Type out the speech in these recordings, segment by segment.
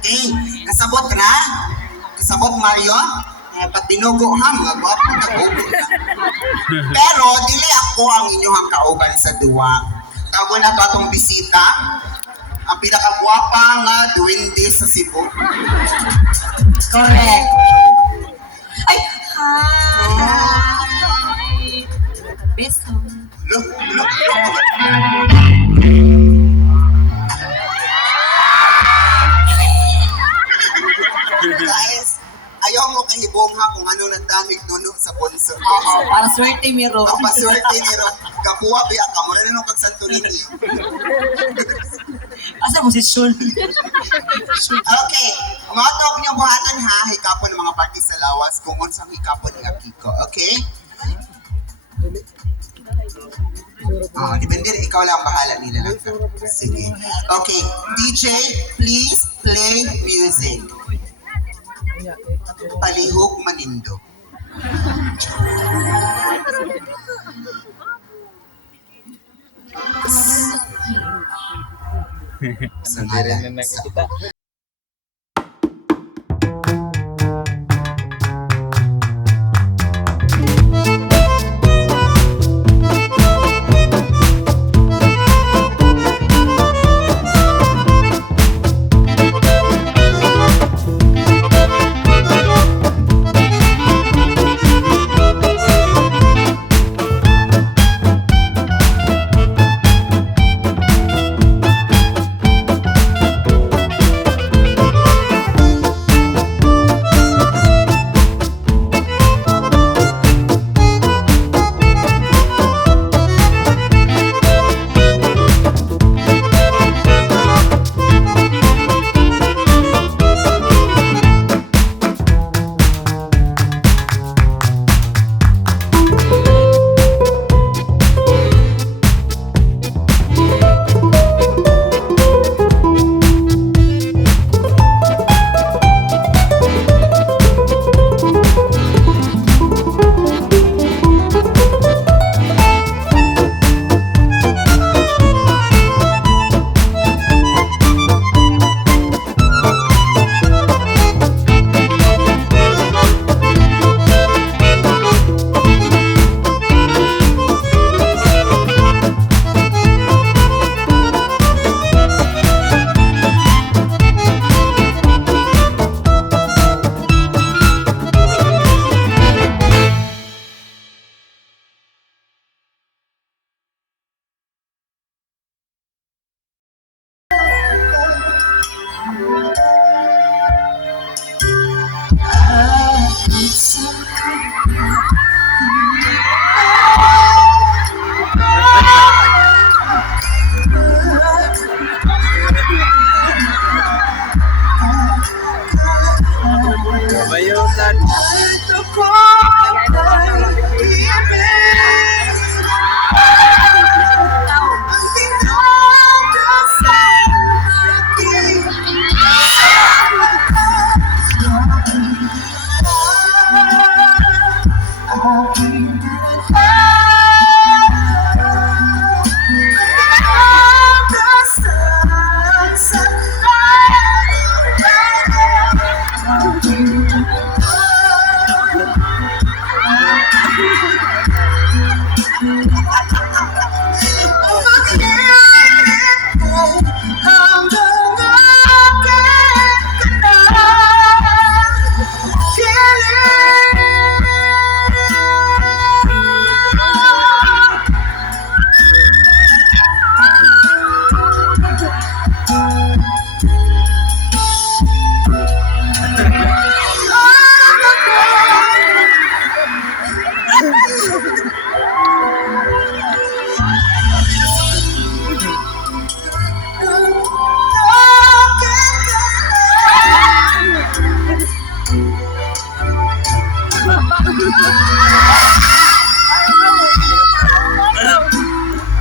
Okay, kasabot na? Kasabot Mario? Pag pinugo ham, magwapo na bugo na. Pero, dili ako ang inyong kauban sa duwa. Tago na ba itong bisita? Ang pinakagwapa nga duwende sa Cebu. Correct. Ay, hi. Beso. Look. Guys, ayaw mo kahibong ha kung ano nagdamig nuno sa punso. Oo, para swerte miro. Ang paswerte ni Rod, kapuha biya ka, muna nung kag Santo Niño. Asa mo si Shun? Okay, mga talk niyong buhatan ha, hikapon ng mga party sa lawas kung unsang hikapon ni Akiko, okay? Depende rin, ikaw lang bahala nila lang. Sige. Okay, DJ, please play music. Palihog manindo. Sandiri na nakikita. Bayutan.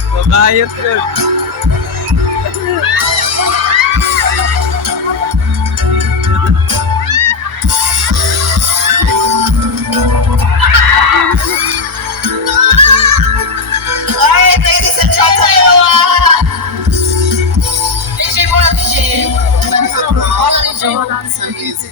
Babayot yun. Alright, ladies and gentlemen. DJ muna, DJ. Wala, DJ. Sa music.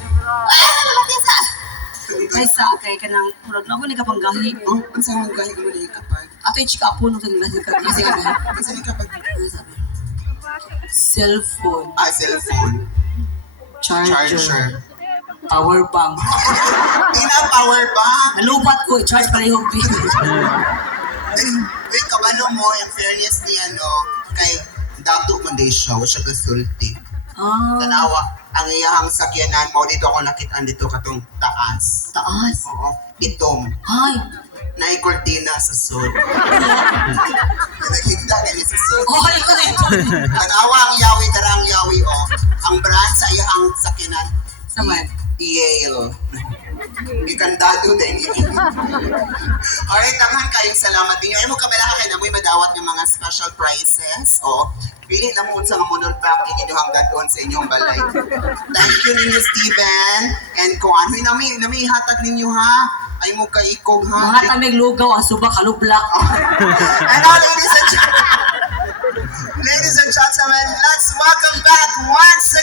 Kaysa kay kanang murag na ako ni kapanggahi. Oh, ang saan gahi mo na kapag? Ato yung chika po nung kanila kasi ano. Ang saan kapag? Ano sabi? Cellphone, Cellphone. Charger. power bank. Ina power bank. Nalupat ko, charge pareho bill. Wait, kabalo mo, in fairness niya, no, kay Dato man day siya, siya gasulti. Tanawa, ang iyahang sakyanan mo, dito ako nakitaan dito katong taas. Taas. Oo, itong, Ay. naikortina sa sud. Nakikita kayo sa sud. Oh, ikaw na ito. Tanawa ang yawi, tarang yawi, oh. Ang brand sa iyahang sakyanan, Saman. Yale. Gikandado din. Alright, takhan kayong salamat din. Ay mo kabala kay namoy madawat ng mga special prizes. O, pili lang mo sa mga monor pack inyong dadon sa inyong balay. Thank you ninyo, Steven. And kung ano, nami hatag ninyo ha. Ay mo kaikog ha. Mga tamig lugaw ang subak kalublak. And now, ladies and gentlemen, let's welcome back once